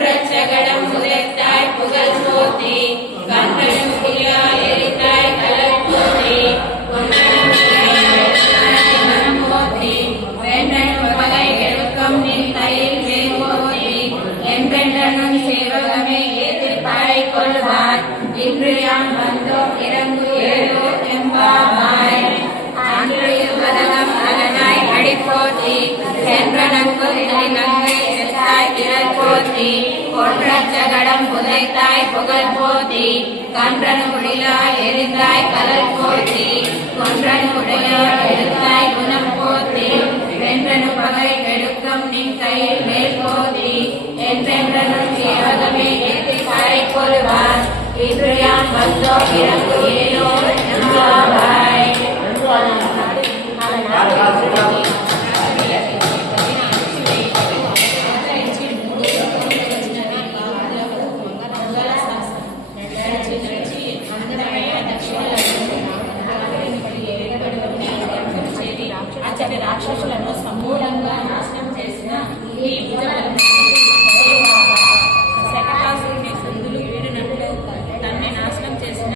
ஒன்றச்சகடம் உதைத்தாய் புகழ் போற்றி கன்றனும் கிளியால் எரித்தாய் கலல் போற்றி மனம் போற்றி வென்றனும் பகை கெடுக்கும் நின் கையில் வேல் போற்றி என்றென்றனும் சேவகமே ஏற்று பாடை கொள்வார் இன்று யான் வந்தோம் இறங்கு ஏழோ எம்பாவாய் அன்று இருபதகம் அலனாய் அடி போற்றி சென்றனங்கு கங்கை செத்தாய் திரள் போற்றி ஒன்றச்சகடம் புதைத்தாய் புகழ் போற்றி கன்றனு முடிலால் எரிந்தாய் கலல் போற்றி கொன்றனு உடையால் எடுத்தாய் குணம் போற்றி வென்றனு பகை கெடுக்கும் நின் கையில் மேல் போற்றி என்றென்றனும் சேவகமே ஏற்றி பாடை கொள்வார் இன்று யான் வந்தோம் இறங்கு ஏனோ எம்பாவாய்